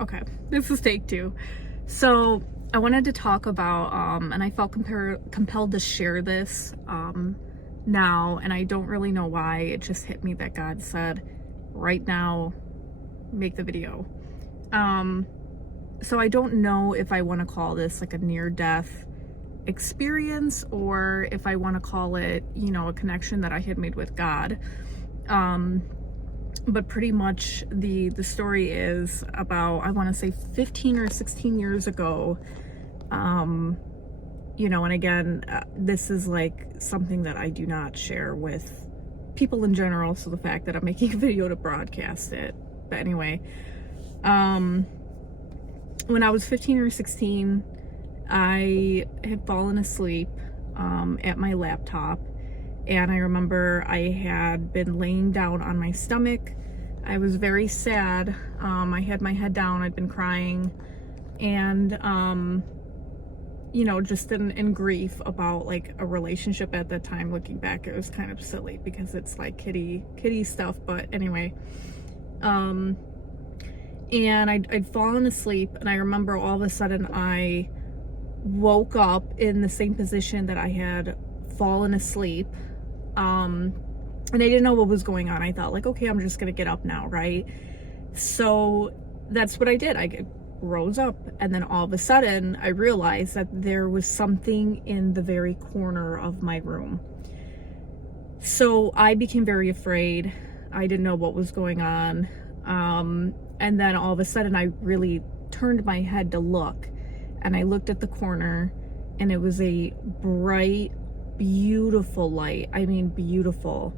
Okay, this is take two. So I wanted to talk about, and I felt compelled to share this now, and I don't really know why. It just hit me that God said, right now, make the video. So I don't know if I want to call this like a near-death experience or if I want to call it, a connection that I had made with God. But pretty much the story is about, I want to say 15 or 16 years ago. And again, this is like something that I do not share with people in general. So the fact that I'm making a video to broadcast it. But anyway, when I was 15 or 16, I had fallen asleep at my laptop. And I remember I had been laying down on my stomach. I was very sad. I had my head down. I'd been crying. And, just in grief about like a relationship at that time. Looking back, it was kind of silly because it's like kitty stuff. But anyway, and I'd fallen asleep. And I remember all of a sudden I woke up in the same position that I had fallen asleep. And I didn't know what was going on. I thought like, okay, I'm just gonna get up now, right? So that's what I did. I rose up, and then all of a sudden I realized that there was something in the very corner of my room. So I became very afraid. I didn't know what was going on. And then all of a sudden I really turned my head to look, and I looked at the corner, and it was a bright, beautiful light. I mean, beautiful.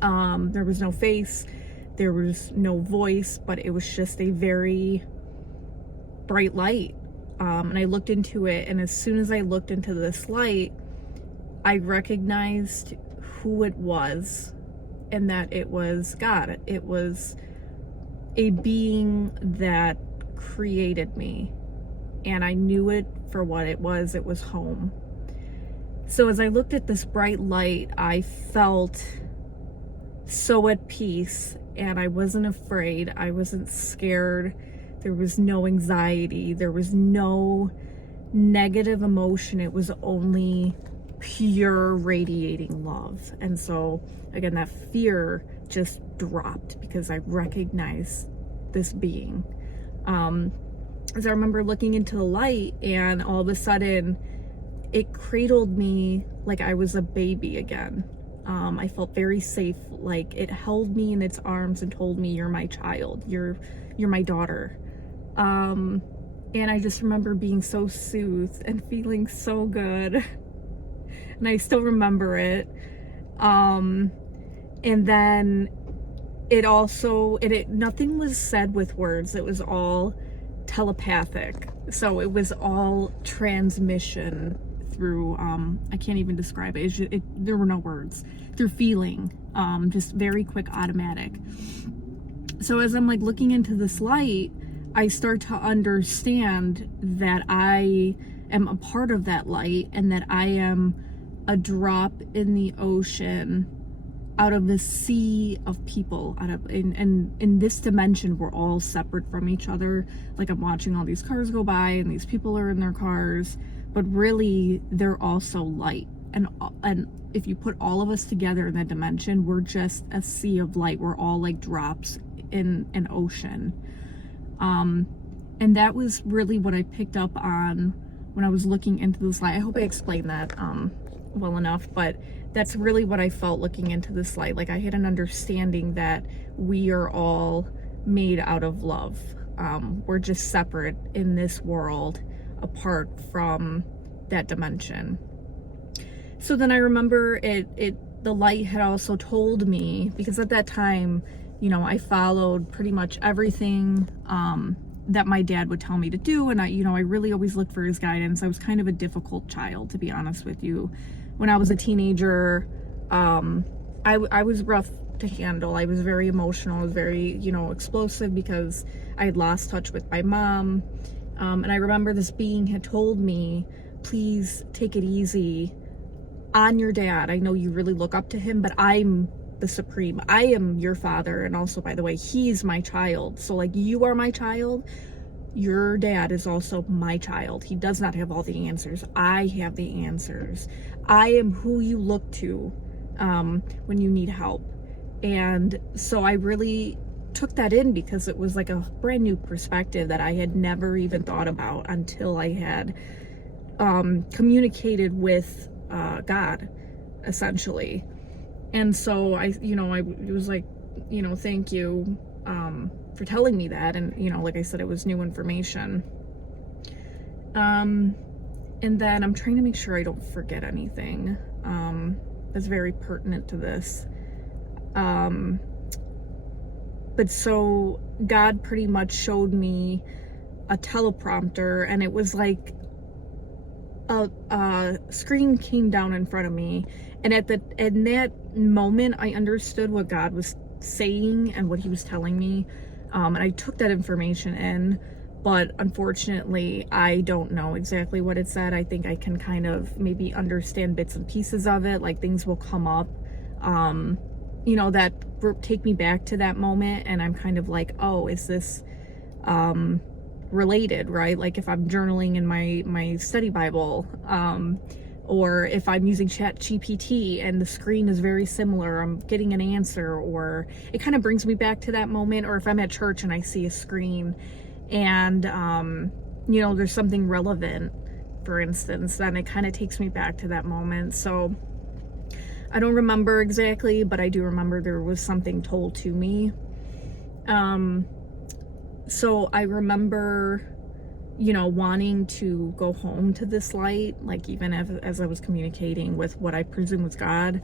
There was no face, there was no voice, but it was just a very bright light. And I looked into it, and as soon as I looked into this light, I recognized who it was, and that it was God. It was a being that created me, and I knew it for what it was. It was home. So as I looked at this bright light, I felt so at peace, and I wasn't afraid. I wasn't scared. There was no anxiety. There was no negative emotion. It was only pure radiating love. And so again, that fear just dropped because I recognized this being. As I remember looking into the light, and all of a sudden it cradled me like I was a baby again. I felt very safe. Like it held me in its arms and told me, you're my child, you're my daughter. And I just remember being so soothed and feeling so good. And I still remember it. And then it also, nothing was said with words. It was all telepathic. So it was all transmission through, I can't even describe it. There were no words. Through feeling, just very quick, automatic. So as I'm like looking into this light, I start to understand that I am a part of that light, and that I am a drop in the ocean out of the sea of people. In this dimension, we're all separate from each other. Like I'm watching all these cars go by, and these people are in their cars, but really they're also light. And if you put all of us together in that dimension, we're just a sea of light. We're all like drops in an ocean. And that was really what I picked up on when I was looking into this light. I hope I explained that well enough, but that's really what I felt looking into this light. Like I had an understanding that we are all made out of love. We're just separate in this world, apart from that dimension. So then I remember the light had also told me, because at that time, I followed pretty much everything that my dad would tell me to do, and I really always looked for his guidance. I was kind of a difficult child, to be honest with you. When I was a teenager, I was rough to handle. I was very emotional. I was very, explosive because I had lost touch with my mom. And I remember this being had told me, please take it easy on your dad. I know you really look up to him, but I'm the supreme. I am your father, and also, by the way, he's my child. So like, you are my child, your dad is also my child. He does not have all the answers. I have the answers. I am who you look to when you need help. And so I really took that in, because it was like a brand new perspective that I had never even thought about until I had communicated with God, essentially. And so I was like, thank you for telling me that. And, like I said, it was new information. And then I'm trying to make sure I don't forget anything that's very pertinent to this. But so God pretty much showed me a teleprompter, and it was like a screen came down in front of me, and in that moment I understood what God was saying and what he was telling me, and I took that information in. But unfortunately, I don't know exactly what it said. I think I can kind of maybe understand bits and pieces of it, like things will come up that take me back to that moment, and I'm kind of like, oh, is this related, right? Like if I'm journaling in my study Bible, or if I'm using ChatGPT and the screen is very similar, I'm getting an answer, or it kind of brings me back to that moment. Or if I'm at church and I see a screen and there's something relevant, for instance, then it kind of takes me back to that moment. So I don't remember exactly, but I do remember there was something told to me. So I remember, wanting to go home to this light, like even as I was communicating with what I presume was God,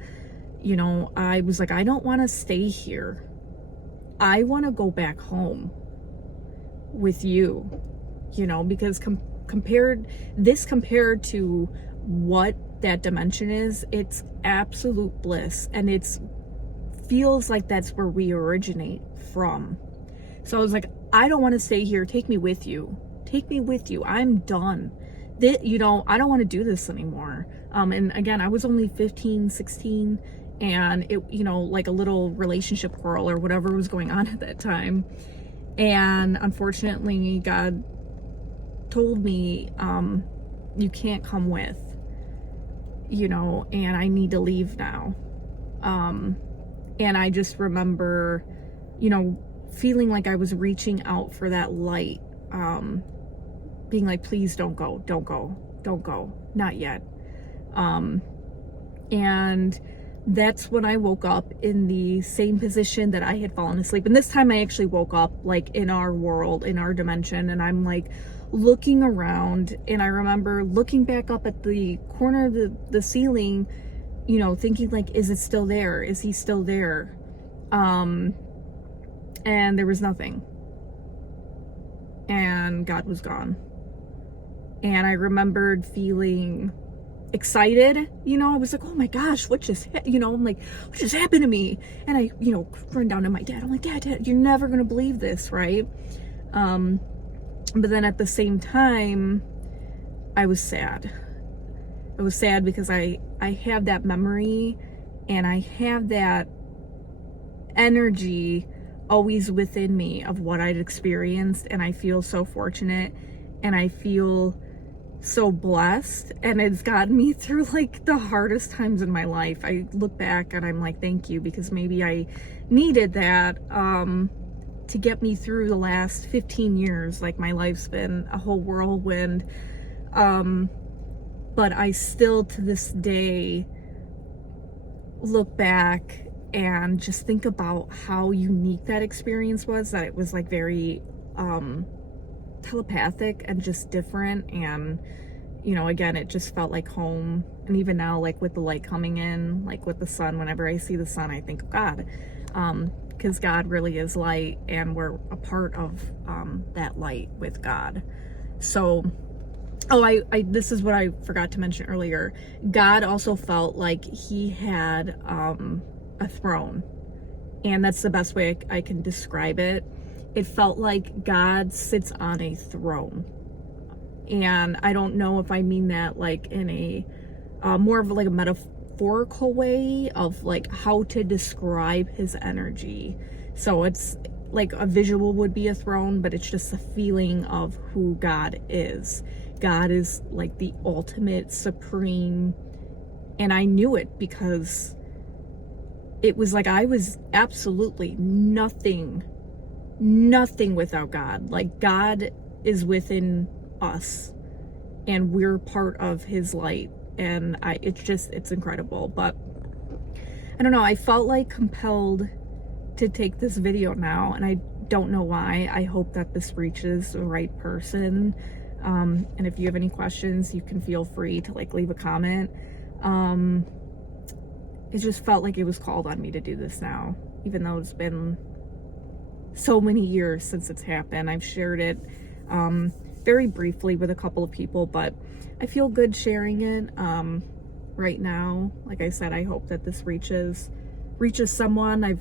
I was like, I don't want to stay here. I want to go back home with you, because compared to what that dimension is, it's absolute bliss, and it's feels like that's where we originate from. So I was like, I don't want to stay here. Take me with you. I'm done. I don't want to do this anymore. And again, I was only 15, 16, and it, like a little relationship quarrel or whatever was going on at that time. And unfortunately, God told me, you can't come with, and I need to leave now. And I just remember, feeling like I was reaching out for that light, being like, please don't go, not yet. And that's when I woke up in the same position that I had fallen asleep. And this time I actually woke up like in our world, in our dimension, and I'm like looking around, and I remember looking back up at the corner of the ceiling, thinking like, is it still there? Is he still there? And there was nothing. And God was gone. And I remembered feeling excited, I was like, oh my gosh, what just I'm like, what just happened to me? And I run down to my dad. I'm like, dad, you're never gonna believe this, right? But then at the same time, I was sad because I have that memory, and I have that energy always within me of what I'd experienced, and I feel so fortunate, and I feel so blessed, and it's gotten me through like the hardest times in my life. I look back and I'm like, thank you, because maybe I needed that to get me through the last 15 years. Like, my life's been a whole whirlwind, but I still to this day look back and just think about how unique that experience was, that it was like very telepathic and just different. And again, it just felt like home. And even now, like with the light coming in, like with the sun, whenever I see the sun, I think of God, because God really is light, and we're a part of that light with God. So I this is what I forgot to mention earlier. God also felt like he had a throne, and that's the best way I can describe it. It felt like God sits on a throne, and I don't know if I mean that like in a more of like a metaphorical way of like how to describe his energy. So it's like a visual would be a throne, but it's just a feeling of who God is. God is like the ultimate supreme, and I knew it because it was like I was absolutely nothing without God. Like God is within us and we're part of his light, and it's incredible. But I don't know, I felt like compelled to take this video now, and I don't know why. I hope that this reaches the right person. And if you have any questions, you can feel free to like leave a comment. It just felt like it was called on me to do this now, even though it's been so many years since it's happened. I've shared it very briefly with a couple of people, but I feel good sharing it right now. Like I said, I hope that this reaches someone. I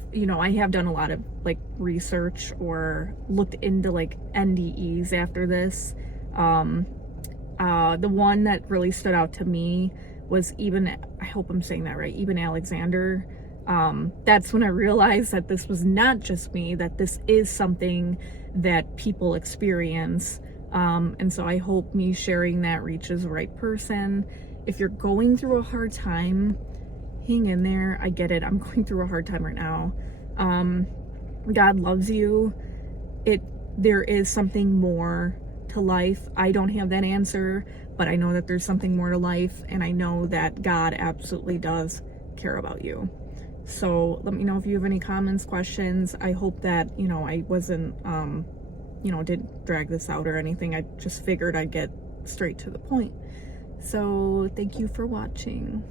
have done a lot of like research or looked into like NDEs after this. The one that really stood out to me was I hope I'm saying that right, Eben Alexander. That's when I realized that this was not just me, that this is something that people experience. And so I hope me sharing that reaches the right person. If you're going through a hard time, hang in there. I get it. I'm going through a hard time right now. God loves you. There is something more to life. I don't have that answer, but I know that there's something more to life, and I know that God absolutely does care about you. So let me know if you have any comments, questions. I hope that, I wasn't, didn't drag this out or anything. I just figured I'd get straight to the point. So thank you for watching.